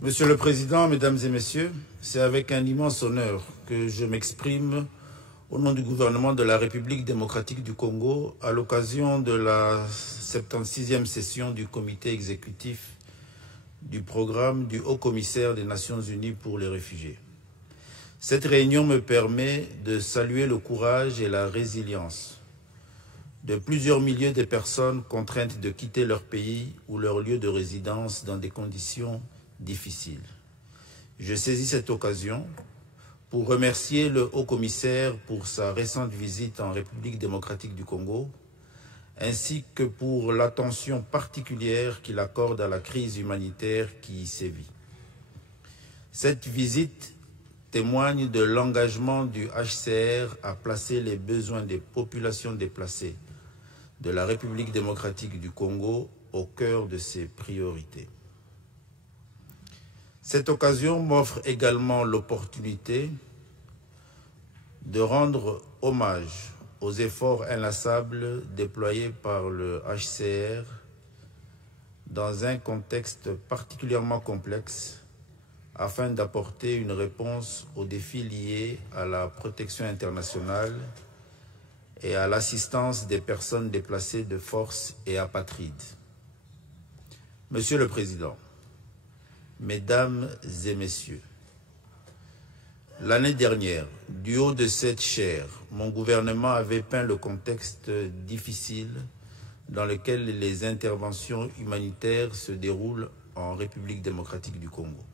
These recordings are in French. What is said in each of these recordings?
Monsieur le Président, Mesdames et Messieurs, c'est avec un immense honneur que je m'exprime au nom du gouvernement de la République démocratique du Congo à l'occasion de la 76e session du comité exécutif du programme du Haut-Commissaire des Nations Unies pour les réfugiés. Cette réunion me permet de saluer le courage et la résilience de plusieurs milliers de personnes contraintes de quitter leur pays ou leur lieu de résidence dans des conditions difficiles. Je saisis cette occasion pour remercier le Haut-Commissaire pour sa récente visite en République démocratique du Congo, ainsi que pour l'attention particulière qu'il accorde à la crise humanitaire qui y sévit. Cette visite témoigne de l'engagement du HCR à placer les besoins des populations déplacées de la République démocratique du Congo au cœur de ses priorités. Cette occasion m'offre également l'opportunité de rendre hommage aux efforts inlassables déployés par le HCR dans un contexte particulièrement complexe afin d'apporter une réponse aux défis liés à la protection internationale et à l'assistance des personnes déplacées de force et apatrides. Monsieur le Président, Mesdames et Messieurs, l'année dernière, du haut de cette chaire, mon gouvernement avait peint le contexte difficile dans lequel les interventions humanitaires se déroulent en République démocratique du Congo.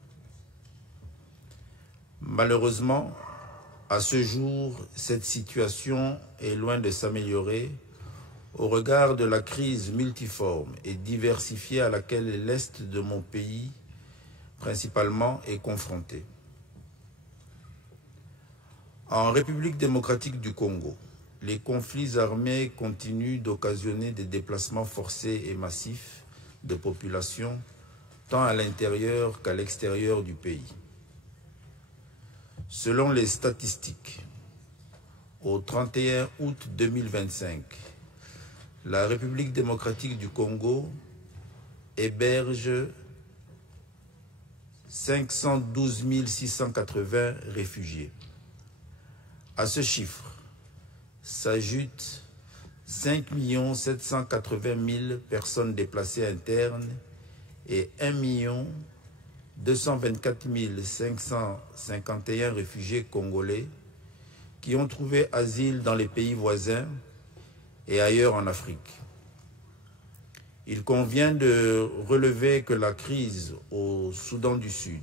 Malheureusement, à ce jour, cette situation est loin de s'améliorer au regard de la crise multiforme et diversifiée à laquelle l'Est de mon pays, principalement, est confronté. En République démocratique du Congo, les conflits armés continuent d'occasionner des déplacements forcés et massifs de populations, tant à l'intérieur qu'à l'extérieur du pays. Selon les statistiques, au 31 août 2025, la République démocratique du Congo héberge 512 680 réfugiés. À ce chiffre s'ajoutent 5 780 000 personnes déplacées internes et 1 224 551 réfugiés congolais qui ont trouvé asile dans les pays voisins et ailleurs en Afrique. Il convient de relever que la crise au Soudan du Sud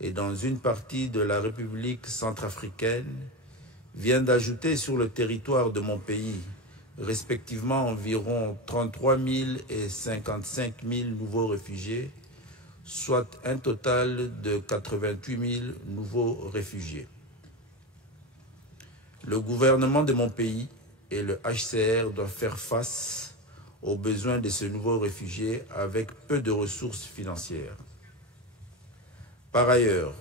et dans une partie de la République centrafricaine vient d'ajouter sur le territoire de mon pays respectivement environ 33 000 et 55 000 nouveaux réfugiés, soit un total de 88 000 nouveaux réfugiés. Le gouvernement de mon pays et le HCR doivent faire face aux besoins de ces nouveaux réfugiés avec peu de ressources financières. Par ailleurs,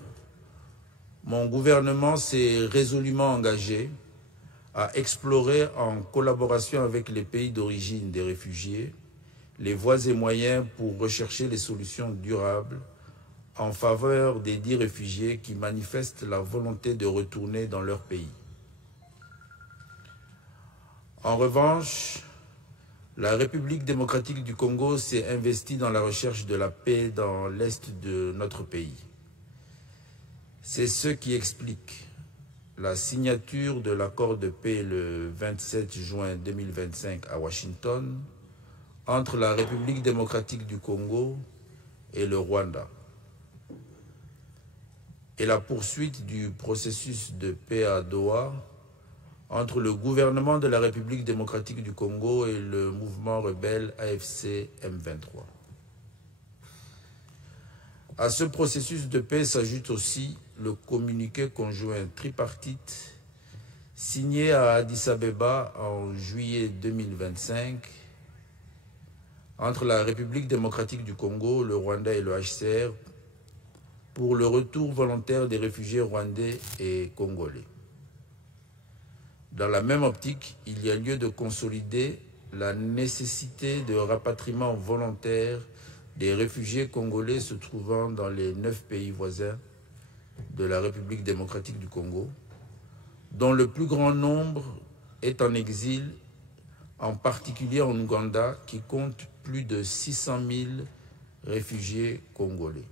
mon gouvernement s'est résolument engagé à explorer en collaboration avec les pays d'origine des réfugiés les voies et moyens pour rechercher les solutions durables en faveur des 10 réfugiés qui manifestent la volonté de retourner dans leur pays. En revanche, la République démocratique du Congo s'est investie dans la recherche de la paix dans l'est de notre pays. C'est ce qui explique la signature de l'accord de paix le 27 juin 2025 à Washington entre la République démocratique du Congo et le Rwanda, et la poursuite du processus de paix à Doha entre le gouvernement de la République démocratique du Congo et le mouvement rebelle AFC M23. À ce processus de paix s'ajoute aussi le communiqué conjoint tripartite signé à Addis Abeba en juillet 2025 entre la République démocratique du Congo, le Rwanda et le HCR pour le retour volontaire des réfugiés rwandais et congolais. Dans la même optique, il y a lieu de consolider la nécessité de rapatriement volontaire des réfugiés congolais se trouvant dans les 9 pays voisins de la République démocratique du Congo, dont le plus grand nombre est en exil, en particulier en Ouganda, qui compte plus de 600 000 réfugiés congolais.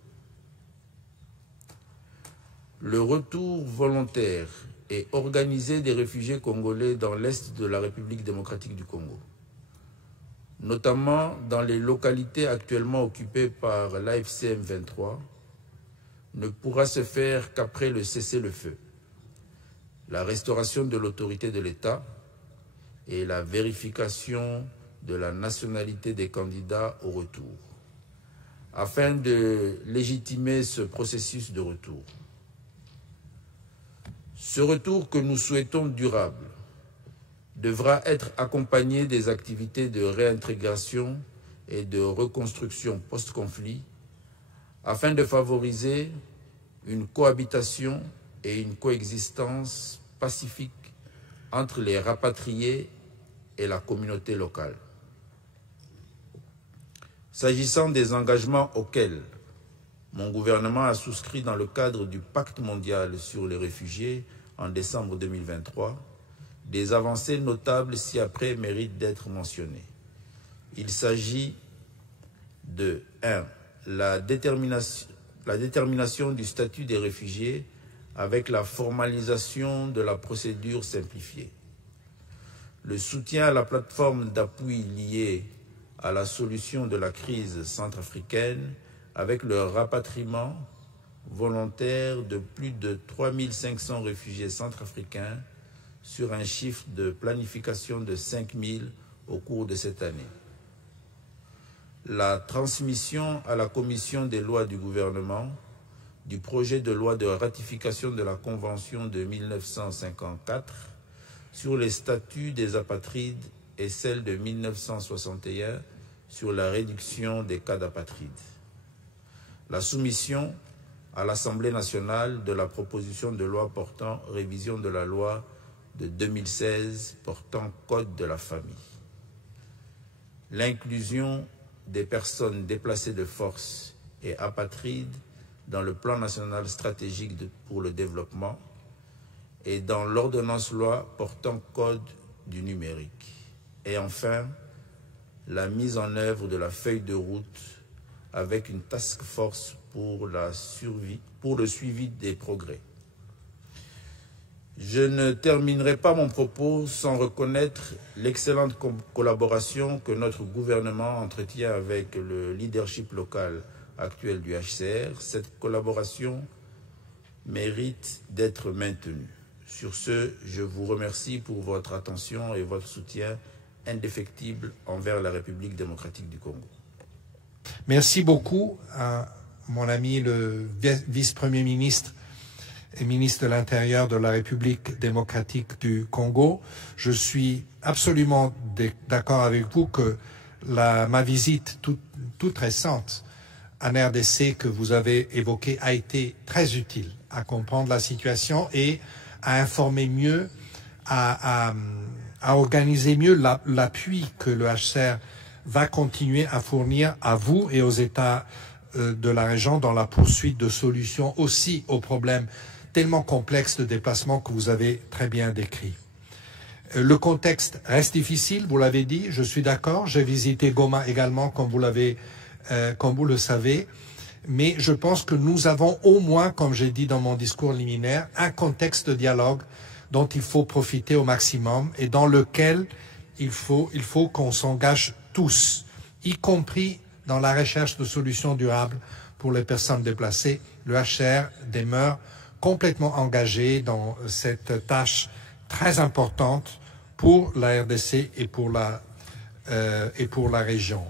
Le retour volontaire et organisé des réfugiés congolais dans l'est de la République démocratique du Congo, notamment dans les localités actuellement occupées par l'AFC M23, ne pourra se faire qu'après le cessez-le-feu, la restauration de l'autorité de l'État et la vérification de la nationalité des candidats au retour, afin de légitimer ce processus de retour. Ce retour que nous souhaitons durable devra être accompagné des activités de réintégration et de reconstruction post-conflit afin de favoriser une cohabitation et une coexistence pacifique entre les rapatriés et la communauté locale. S'agissant des engagements auxquels mon gouvernement a souscrit dans le cadre du Pacte mondial sur les réfugiés en décembre 2023, des avancées notables ci-après méritent d'être mentionnées. Il s'agit de 1. La détermination du statut des réfugiés avec la formalisation de la procédure simplifiée. Le soutien à la plateforme d'appui liée à la solution de la crise centrafricaine avec le rapatriement volontaire de plus de 3500 réfugiés centrafricains sur un chiffre de planification de 5000 au cours de cette année. La transmission à la Commission des lois du gouvernement du projet de loi de ratification de la Convention de 1954 sur les statuts des apatrides et celle de 1961 sur la réduction des cas d'apatrides. La soumission à l'Assemblée nationale de la proposition de loi portant révision de la loi de 2016 portant Code de la famille. L'inclusion des personnes déplacées de force et apatrides dans le plan national stratégique pour le développement et dans l'ordonnance-loi portant Code du numérique. Et enfin, la mise en œuvre de la feuille de route avec une task force pour le suivi des progrès. Je ne terminerai pas mon propos sans reconnaître l'excellente collaboration que notre gouvernement entretient avec le leadership local actuel du HCR. Cette collaboration mérite d'être maintenue. Sur ce, je vous remercie pour votre attention et votre soutien indéfectible envers la République démocratique du Congo. Merci beaucoup à mon ami le vice-premier ministre et ministre de l'Intérieur de la République démocratique du Congo. Je suis absolument d'accord avec vous que ma visite toute récente en RDC que vous avez évoquée a été très utile à comprendre la situation et à informer mieux, à organiser mieux l'appui que le HCR va continuer à fournir à vous et aux États de la région dans la poursuite de solutions aussi aux problèmes tellement complexes de déplacement que vous avez très bien décrits. Le contexte reste difficile, vous l'avez dit, je suis d'accord. J'ai visité Goma également, comme vous le savez. Mais je pense que nous avons au moins, comme j'ai dit dans mon discours liminaire, un contexte de dialogue dont il faut profiter au maximum et dans lequel il faut qu'on s'engage tous, y compris dans la recherche de solutions durables pour les personnes déplacées. Le HCR demeure complètement engagé dans cette tâche très importante pour la RDC et pour la région.